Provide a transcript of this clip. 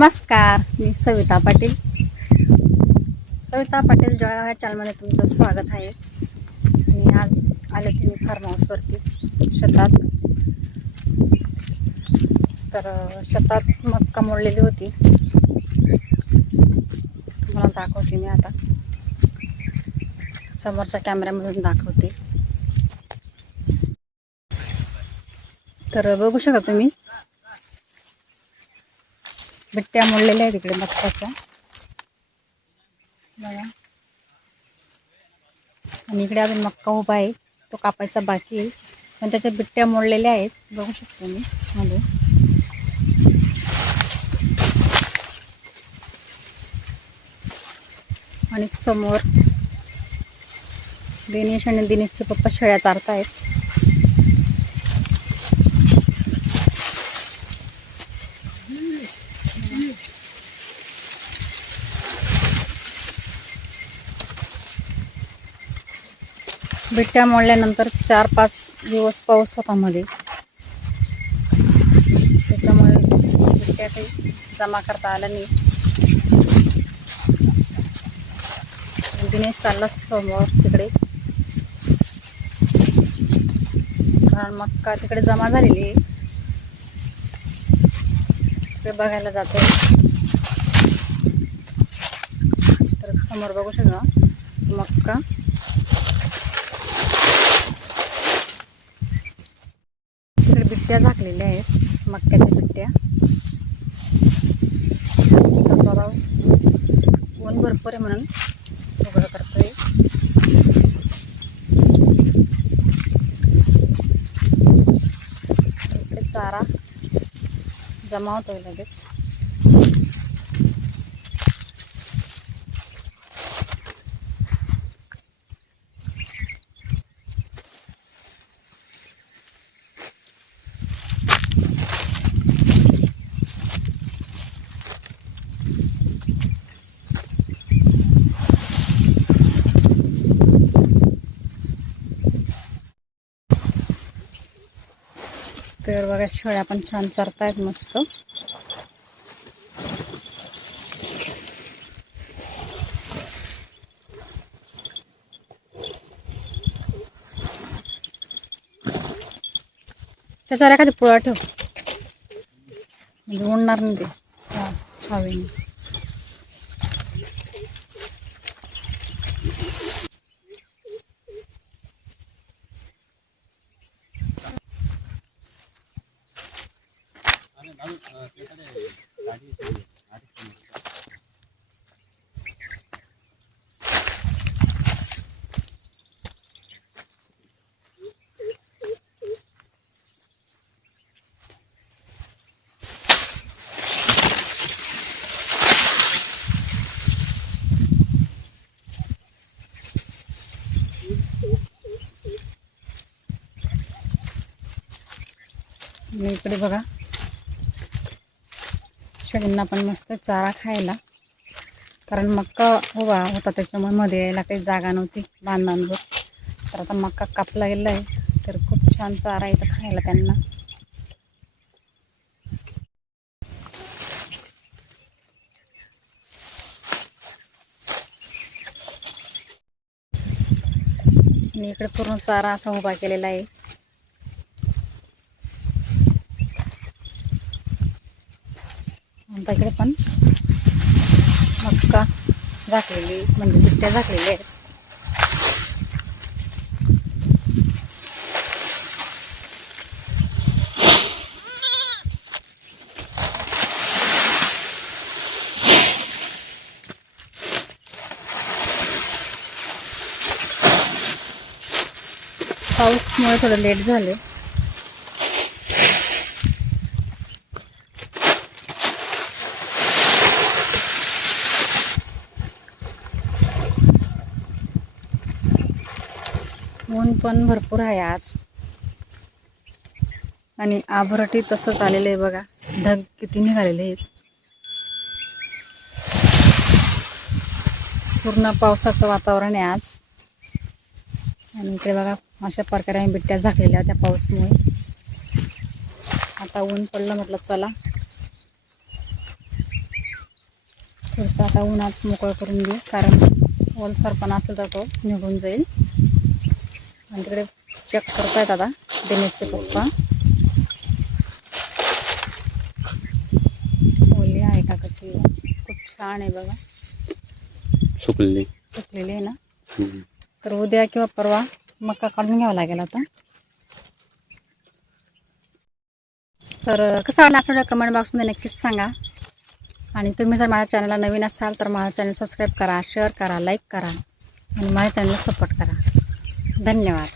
नमस्कार मी सविता पाटील. सविता पाटील जळगाव ह्या चॅनलमध्ये तुमचं स्वागत आहे. मी आज आले तुम्ही फार्म हाऊसवरती शेतात. तर शेतात मक्का मोडलेली होती. तुम्हाला दाखवते मी आता. समोरच्या कॅमेऱ्यामधून दाखवते. तर बघू शकता तुम्ही बिट्ट्या मोडलेल्या आहेत इकडे मक्काच्या बघा. आणि इकडे अजून मक्का उभा आहे. तो कापायचा बाकी आहे. पण त्याच्या बिट्ट्या मोडलेल्या आहेत. बघू शकतो मी. मध्ये. आणि समोर दिनेश आणि दिनेशचे पप्पा शेळ्या चारतायत. बिट्ट्या मोडल्यानंतर चार पाच दिवस पाऊस होता मध्ये. त्याच्यामुळे बिट्ट्या काही जमा करता आल्या नाही. दिनेश चालला समोर तिकडे. कारण मक्का तिकडे जमा झालेली आहे. तिकडे बघायला जातो तर समोर बघू शकता मक्का बिट्ट्या झाकलेल्या आहेत मक्याच्या बिट्ट्या बाबा ऊन भरपूर आहे म्हणून उघडं करतोय. इकडे चारा जमा होतोय लगेच. तर बघा शेळ्या पण छान चरतायत मस्त। त्याच्यावर एखादी पोळा ठेव. म्हणजे उडणार नाही ते. हा, हवेने आणि इकडे बघा. शेळींना पण मस्त चारा खायला. कारण मक्का उभा होता त्याच्यामुळे मध्ये यायला काही जागा नव्हती बांधांवर. तर आता मक्का कापला गेला आहे तर खूप छान चारा इथं खायला त्यांना. आणि इकडे पूर्ण चारा असा उभा केलेला आहे. आता इकडे पण मक्का झाकलेली म्हणजे बिट्ट्या झाकलेल्या आहेत. पाऊसमुळे थोडं लेट झाले. ऊन पण भरपूर आहे आज. आणि आभरटी तसंच आलेलं आहे बघा. ढग किती निघालेले आहेत. पूर्ण पावसाचं वातावरण आहे आज. आणि इकडे बघा अशा प्रकारे आम्ही बिट्ट्या झाकलेल्या त्या पाऊसमुळे. आता ऊन पडलं म्हटलं चला. थोडंसं आता उन्हात मोकळं करून घेऊ कारण ओलसरपणा असेल तर तो निघून जाईल. आणि तिकडे चेक करतायत आता दिनेशचे पप्पा. ओली आहे का कशी? खूप छान आहे बघा. सुकलेली. सुकलेली आहे ना. तर उद्या किंवा परवा मका काढून घ्यावा लागेल आता. तर कसं वाटलं आपल्याला कमेंट बॉक्समध्ये नक्कीच सांगा. आणि तुम्ही जर माझ्या चॅनलला नवीन असाल तर माझ्या चॅनल सबस्क्राईब करा शेअर करा लाईक करा. आणि माझ्या चॅनलला सपोर्ट करा. धन्यवाद.